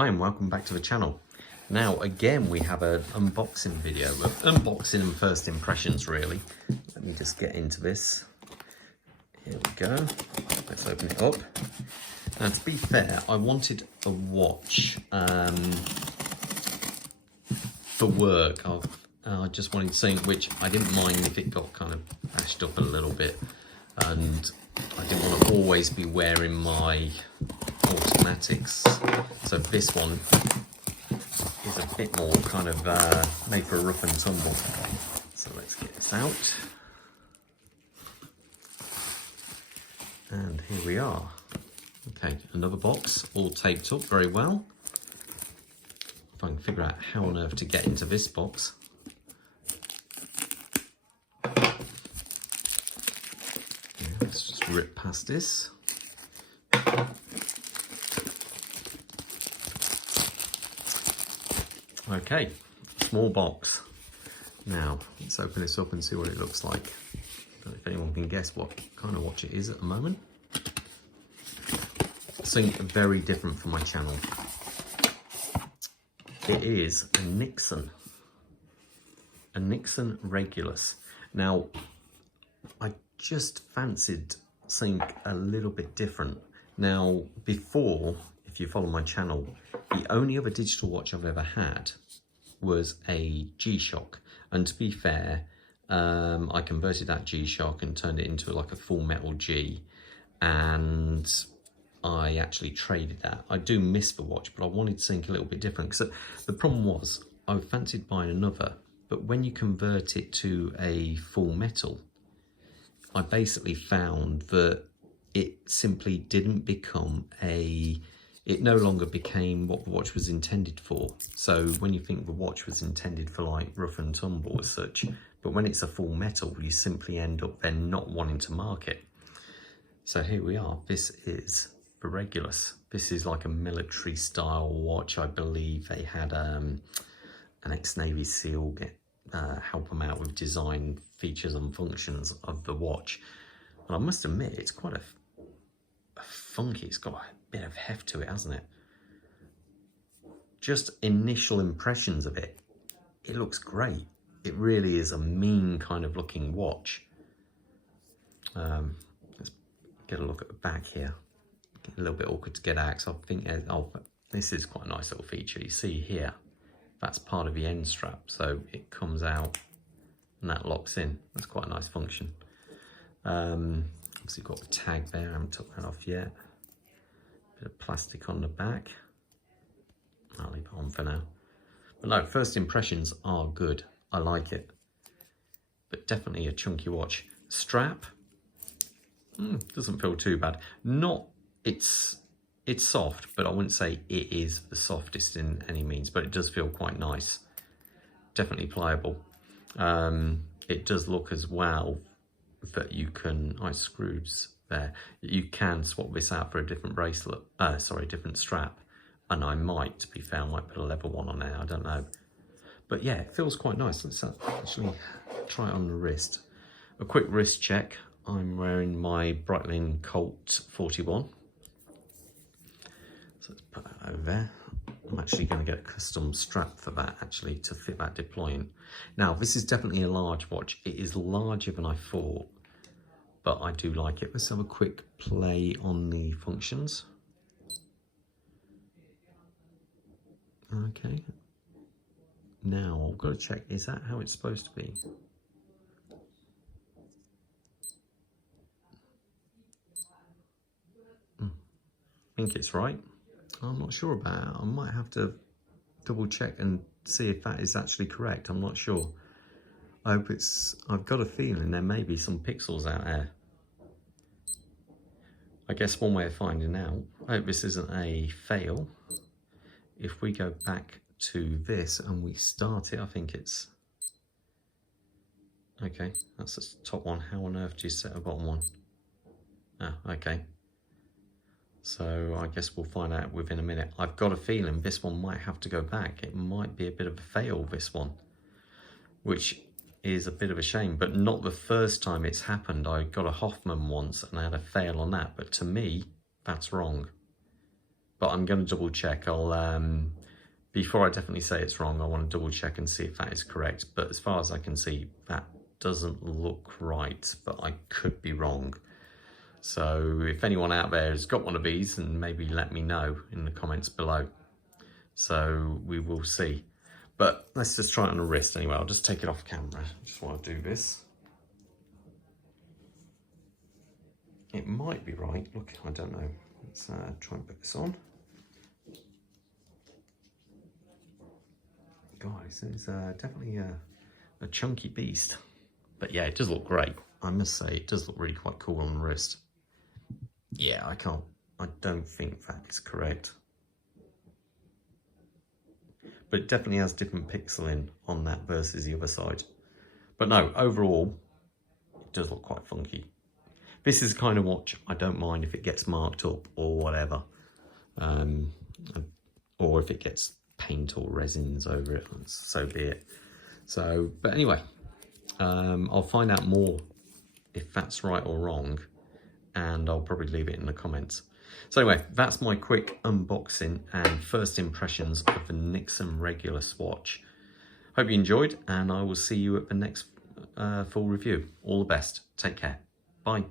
Hi and welcome back to the channel. Now again we have an unboxing video, unboxing and first impressions really. Let me just get into this. Here we go, let's open it up. Now to be fair, I wanted a watch for work. I just wanted something which I didn't mind if it got kind of bashed up a little bit, and I didn't want to always be wearing my automatics. So this one is a bit more kind of made for a rough and tumble. So let's get this out. And here we are. Okay, another box, all taped up very well. If I can figure out how on earth to get into this box. Yeah, let's just rip past this. Okay, small box. Now, let's open this up and see what it looks like. Don't know if anyone can guess what kind of watch it is at the moment. Something very different from my channel. It is a Nixon Regulus. Now, I just fancied something a little bit different. Now, before, if you follow my channel, the only other digital watch I've ever had was a G-Shock. And to be fair, I converted that G-Shock and turned it into like a full metal G. And I actually traded that. I do miss the watch, but I wanted something a little bit different. So the problem was, I fancied buying another, but when you convert it to a full metal, I basically found that it simply didn't become it no longer became what the watch was intended for. So when you think the watch was intended for like rough and tumble as such, but when it's a full metal, you simply end up then not wanting to mark it. So here we are. This is the Regulus. This is like a military style watch. I believe they had an ex-Navy SEAL help them out with design features and functions of the watch. And I must admit, it's quite a funky, it's got a bit of heft to it, hasn't it? Just initial impressions of it, it looks great. It really is a mean kind of looking watch. Let's get a look at the back here. Get a little bit awkward to get out, so I think, oh, this is quite a nice little feature. You see here, that's part of the end strap, so it comes out and that locks in. That's quite a nice function. Obviously got the tag there, I haven't took that off yet. Bit of plastic on the back. I'll leave it on for now. But no, first impressions are good. I like it. But definitely a chunky watch. Strap, doesn't feel too bad. It's soft, but I wouldn't say it is the softest in any means, but it does feel quite nice. Definitely pliable. It does look as well that you can, screws there, you can swap this out for a different bracelet, different strap. And I might, to be fair, I might put a leather one on there, I don't know. But yeah, it feels quite nice. Let's actually try it on the wrist. A quick wrist check. I'm wearing my Breitling Colt 41. So let's put that over there. I'm actually going to get a custom strap for that, actually, to fit that deployment. Now, this is definitely a large watch. It is larger than I thought, but I do like it. Let's have a quick play on the functions. Okay. Now, I've got to check, is that how it's supposed to be? I think it's right. I'm not sure about it. I might have to double check and see if that is actually correct. I'm not sure. I hope it's, I've got a feeling there may be some pixels out there. I guess one way of finding out, I hope this isn't a fail. If we go back to this and we start it, I think it's, okay, that's the top one. How on earth do you set a bottom one? Ah, okay. So I guess we'll find out within a minute. I've got a feeling this one might have to go back. It might be a bit of a fail, this one, which is a bit of a shame, but not the first time it's happened. I got a Hoffman once and I had a fail on that, but to me, that's wrong. but I'm going to double check. Before I definitely say it's wrong, I want to double check and see if that is correct. But as far as I can see, that doesn't look right, but I could be wrong. So if anyone out there has got one of these, then maybe let me know in the comments below. So we will see. But let's just try it on the wrist anyway. I'll just take it off camera. I just want to do this. It might be right. Look, I don't know. Let's try and put this on. Guys, it's definitely a chunky beast. But yeah, it does look great. I must say, it does look really quite cool on the wrist. Yeah, I don't think that is correct. But it definitely has different pixeling on that versus the other side. But no, overall, it does look quite funky. This is the kind of watch I don't mind if it gets marked up or whatever. Or if it gets paint or resins over it, so be it. So, but anyway, I'll find out more if that's right or wrong, and I'll probably leave it in the comments. So anyway, that's my quick unboxing and first impressions of the Nixon Regulus watch. Hope you enjoyed, and I will see you at the next full review. All the best. Take care. Bye.